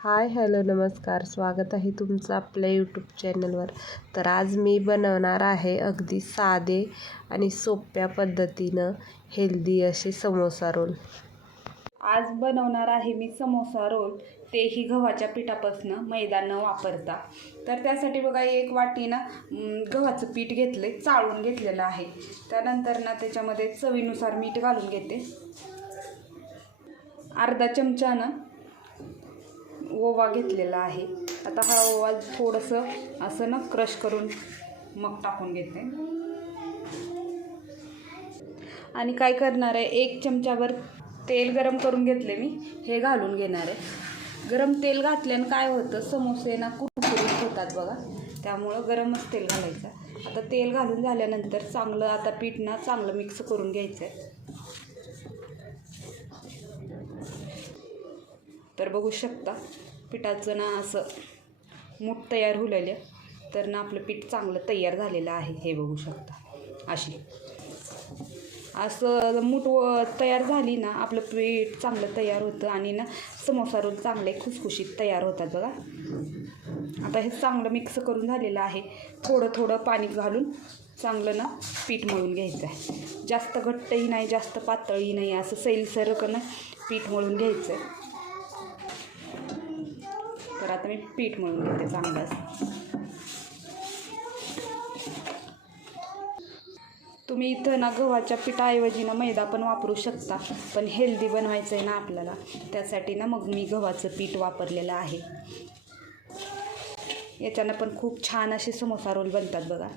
Hi hello नमस्कार. स्वागत आहे तुमचं आपल्या यूट्यूब चॅनलवर तर आज मी बनवणार आहे अगदी साधे आणि सोप्या पद्धतीनं हेल्दी असे समोसा रोल आज बनवणार आहे मी समोसा रोल तेही गव्हाच्या पिठापासून मैदा न वापरता. तर त्यासाठी बघा एक वाटी ना गव्हाचं पीठ घेतलं चाळून घेतलेलं आहे. त्यानंतर ना त्याच्यामध्ये चवीनुसार मीठ घालून घेते. अर्धा चमचा ना ओवा घेतलेला आहे. आता हा ओवा थोडंसं असं ना क्रश करून मग टाकून घेते. आणि काय करणार आहे? एक चमच्यावर तेल गरम करून घेतले मी. हे घालून घेणार आहे. गरम तेल घातल्यानं काय होतं? समोसे ना कुरकुरीत होतात बघा. त्यामुळं गरमच तेल घालायचं. आता तेल घालून झाल्यानंतर चांगलं आता पीठ ना चांगलं मिक्स करून घ्यायचं आहे तर बघू शकता. पिठाचं ना असं मूठ तयार होलेलं तर ना आपलं पीठ चांगलं तयार झालेलं आहे. हे बघू शकता. अशी. असं मूठ व- तयार झाली ना आपलं पीठ चांगलं तयार होतं आणि ना समोसा रोल चांगले खुसखुशीत तयार होतात बघा. आता हे चांगलं मिक्स करून झालेलं आहे. थोडं थोडं पाणी घालून चांगलं ना पीठ मळून घ्यायचं आहे. जास्त घट्टही नाही जास्त पातळही नाही. असं सैलसरकं ना पीठ मळून घ्यायचं आहे. तर आता मी पीठ मळून घेते चांगलं तुम्ही इथं ना गव्हाच्या पिठाऐवजी ना मैदा पण वापरू शकता पण हेल्दी बनवायचं आहे ना आपल्याला. त्यासाठी ना मग मी गव्हाचं पीठ वापरलेलं आहे. याच्यानं पण खूप छान असे समोसा रोल बनतात बघा.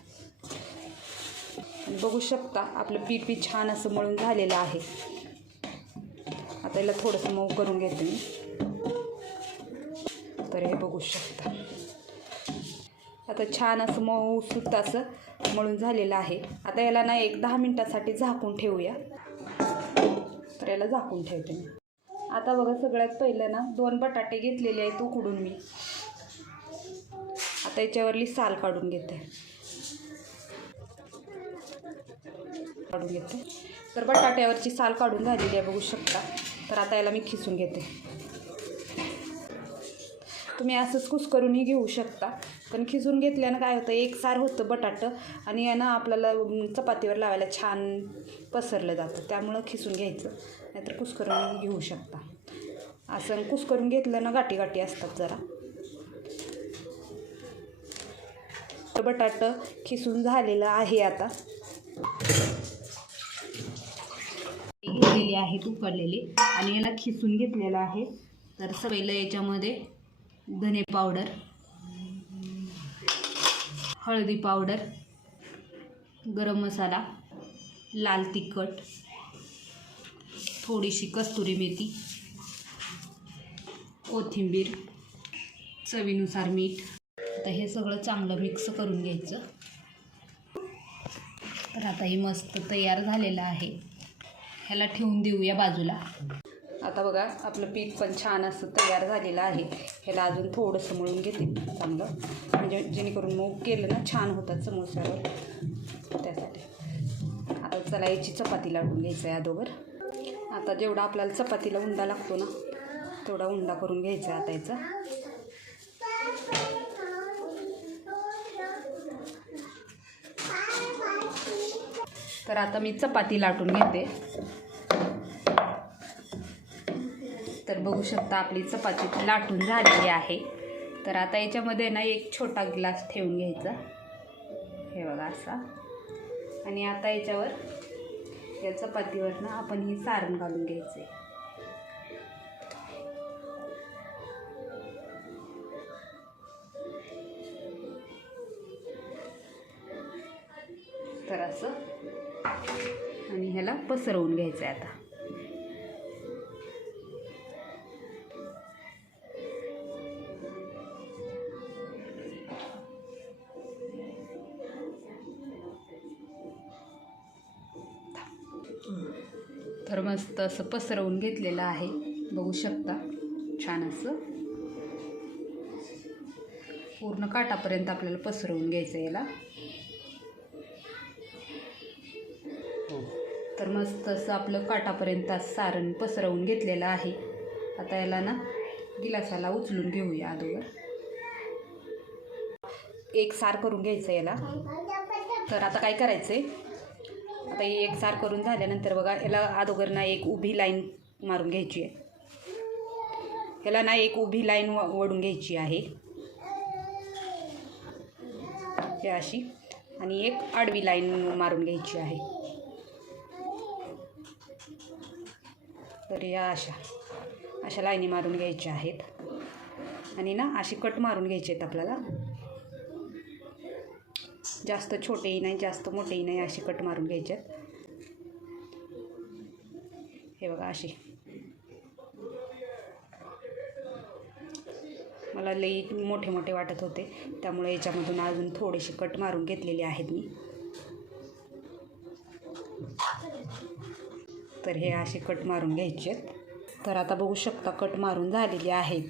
बघू शकता आपलं पीठ बी छान असं मळून झालेलं आहे. आता याला थोडंसं मऊ करून घेते मी. तर हे बघू शकता. आता छान असं मऊ सुद्धा असं मळून झालेलं आहे. आता याला ना एक दहा मिनटासाठी झाकून ठेवूया. तर याला झाकून ठेवते मी. आता बघा सगळ्यात पहिलं ना दोन बटाटे घेतलेले आहेत उकडून मी. आता याच्यावरली साल काढून घेते. काढून घेते. तर बटाट्यावरची साल काढून झालेली आहे बघू शकता. तर आता याला मी खिसून घेते. तुम्ही असंच कुसकरूनही घेऊ शकता. पण खिसून घेतल्यानं काय होतं एकसार होतं बटाटं आणि यानं आपल्याला चपातीवर लावायला छान पसरलं जातं. त्यामुळं खिसून घ्यायचं नाहीतर कुसकरून घेऊ शकता. असं कुसकरून घेतलं ना गाठी गाठी असतात जरा. तर बटाटं खिसून झालेलं आहे आता. घेतलेली आहेत उकडलेली आणि याला खिसून घेतलेलं आहे. तर पहिलं याच्यामध्ये धने पावडर हळदी पावडर गरम मसाला लाल तिखट थोडीशी कस्तुरी मेथी कोथिंबीर चवीनुसार मीठ. आता हे सगळं चांगलं मिक्स करून घ्यायचं. तर आता हे मस्त तयार झालेलं आहे. ह्याला ठेवून देऊया बाजूला. आता बघा आपलं पीठ पण छान असं तयार झालेलं आहे. ह्याला अजून थोडंसं मळून घेते चांगलं. म्हणजे जेणेकरून मऊ केलं ना छान होतात समोस्यावर त्यासाठी. आता चला याची चपाती लाटून घ्यायचं आहे अदोगर. आता जेवढा आपल्याला चपातीला उंडा लागतो ना तेवढा उंडा करून घ्यायचा आहे आता याचा. तर आता मी चपाती लाटून घेते. तर बघू शकता आपली चपाती लाटून झालेली आहे. तर आता याच्यामध्ये ना एक छोटा ग्लास ठेवून घ्यायचा. हे बघा असा. आणि आता याच्यावर या चपातीवर ना आपण ही सारण घालून घ्यायचं आहे. तर असं. आणि ह्याला पसरवून घ्यायचं आहे आता. तर मस्त असं पसरवून घेतलेलं आहे. बघू शकता. छान असं. पूर्ण काटापर्यंत आपल्याला पसरवून घ्यायचं आहे याला. तर मस्त असं आपलं काटापर्यंत सारण पसरवून घेतलेलं आहे. आता याला ना गिलासाला उचलून घेऊया अगोदर. एक सार करून घ्यायचं याला. तर आता काय करायचं आहे आता हे एक सार करून झाल्यानंतर बघा याला अगोदर ना एक उभी लाईन मारून घ्यायची आहे. याला ना एक उभी लाईन व ओढून घ्यायची आहे. हे अशी. आणि एक आडवी लाईन मारून घ्यायची आहे. तर या अशा. अशा लाईनी मारून घ्यायच्या आहेत. आणि ना अशी कट मारून घ्यायची आहेत आपल्याला. जास्त छोटेही नाही जास्त मोठेही नाही अशी कट मारून घ्यायचे हे बघा अशी. मला लई मोठे मोठे वाटत होते त्यामुळे याच्यामधून अजून थोडेसे कट मारून घेतलेले आहेत मी. तर हे असे कट मारून घ्यायचे आहेत तर आता बघू शकता कट मारून झालेले आहेत.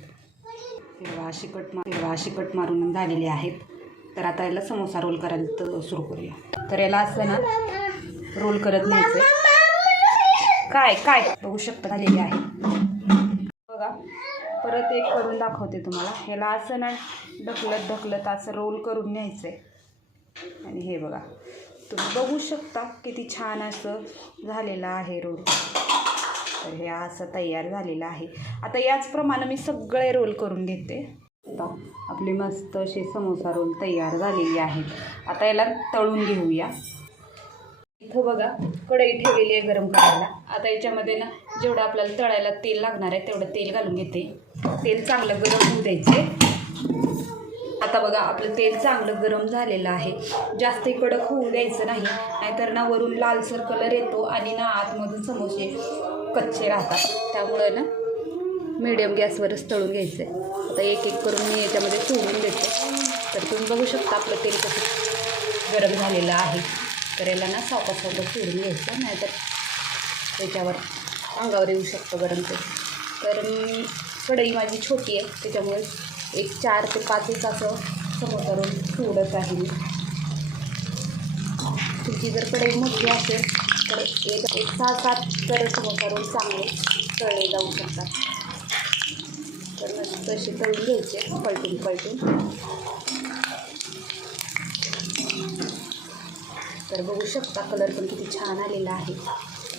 हे अशी कट मार हे अशी कट मारून झालेले आहेत. तर आता याला समोसा रोल करायला तर सुरू करूया. तर याला असं ना रोल करत न्यायचं काय काय? बघू शकता झालेली आहे. बघा परत एक करून दाखवते तुम्हाला. ह्याला असं ना ढकलत ढकलत असं रोल करून न्यायचं आहे आणि हे बघा तुम्ही बघू शकता किती छान असं झालेलं आहे रोल. तर हे असं तयार झालेलं आहे. आता याचप्रमाणे मी सगळे रोल करून घेते. आपले मस्त असे समोसा रोल तयार झालेले आहेत. आता याला तळून घेऊया. इथं बघा कढई ठेवलेली आहे गरम करायला. आता याच्यामध्ये ना जेवढं आपल्याला तळायला तेल लागणार आहे तेवढं तेल घालून घेते. तेल चांगलं गरम होऊ द्यायचे. आता बघा आपलं तेल चांगलं गरम झालेलं आहे. जास्त कडक होऊ द्यायचं नाही. नाहीतर ना वरून लालसर कलर येतो आणि ना आतमधून समोसे कच्चे राहतात. त्यामुळं ना मीडियम गॅसवरच तळून घ्यायचं आहे आता एक एक करून मी याच्यामध्ये सोडून देते. तर तुम्ही बघू शकता आपलं तेल कसं गरम झालेलं आहे. तर याला ना सावका सावका सोडून घ्यायचं नाहीतर त्याच्यावर अंगावर येऊ शकतं गरम तेल. तर मी कढई माझी छोटी आहे त्याच्यामुळे एक चार ते पाच एक असं समोर करून सोडत आहे मी. तुमची जर कढई मोठी असेल तर एक एक सहा सात तर समोर करून चांगले तळले जाऊ शकतात. तर तसे तळून घ्यायचे. पलटून पलटून. तर बघू शकता कलर पण किती छान आलेला आहे.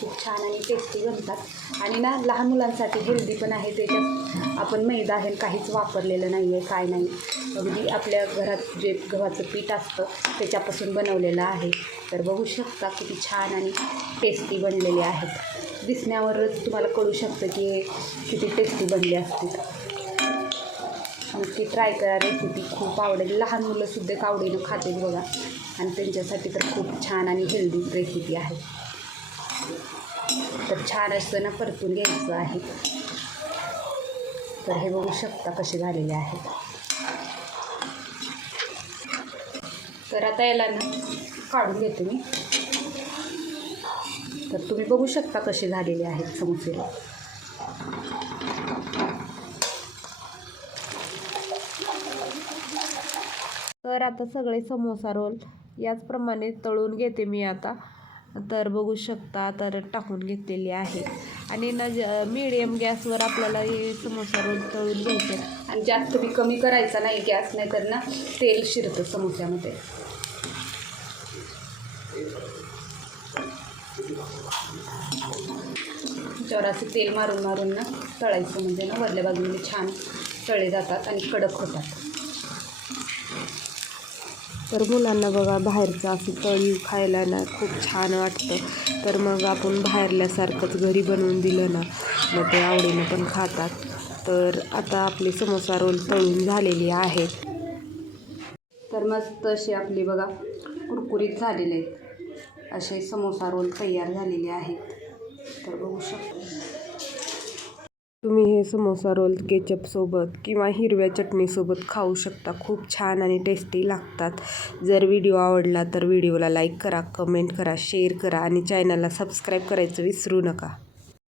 खूप छान आणि टेस्टी बनतात. आणि ना लहान मुलांसाठी हेल्दी पण आहे. त्याच्यात आपण मैदा आहे काहीच वापरलेलं नाही आहे काय नाही. अगदी आपल्या घरात जे गव्हाचं पीठ असतं त्याच्यापासून बनवलेलं आहे. तर बघू शकता किती छान आणि टेस्टी बनलेले आहेत. दिसण्यावरच तुम्हाला कळू शकतं की हे किती टेस्टी बनले असतील. नक्की ट्राय करा रेसिपी खूप आवडेल. लहान मुलंसुद्धा आवडीनं खाते बघा. आणि त्यांच्यासाठी तर खूप छान आणि हेल्दी रेसिपी आहे. तर छान असं ना परतून घ्यायचं आहे. तर हे बघू शकता कसे झालेले आहेत. तर आता याला ना काढून घेते मी. तर तुम्ही बघू शकता कसे झालेले आहेत समोसे. तर आता सगळे समोसा रोल याचप्रमाणे तळून घेते मी आता. तर बघू शकता तर टाकून घेतलेली आहे. आणि न ज मिडियम गॅसवर आपल्याला हे समोसा रोल तळून घ्यायचे. आणि जास्त बी कमी करायचा नाही गॅस नाही तर ना तेल शिरतं समोस्यामध्ये. त्याच्यावर असं तेल मारून मारून ना तळायचं म्हणजे ना वरल्या बाजूने छान तळे जातात आणि कडक होतात. तर मुलांना बघा बाहेरचं असं तळीव खायला ना खूप छान वाटतं. तर मग आपण बाहेरल्यासारखंच घरी बनवून दिलं ना मग ते आवडीनं पण खातात. तर आता आपले समोसा रोल तळून झालेले आहेत. तर मस्त असे आपले बघा कुरकुरीत झालेले आहेत. असे समोसा रोल तयार झालेले आहेत. तर बघू शकतो. तुम्ही हे समोसा रोल केचपसोबत किंवा हिरव्या चटणीसोबत खाऊ शकता. खूप छान आणि टेस्टी लागतात. जर व्हिडिओ आवडला तर व्हिडिओला लाईक करा कमेंट करा शेअर करा आणि चॅनलला सबस्क्राईब करायचं विसरू नका.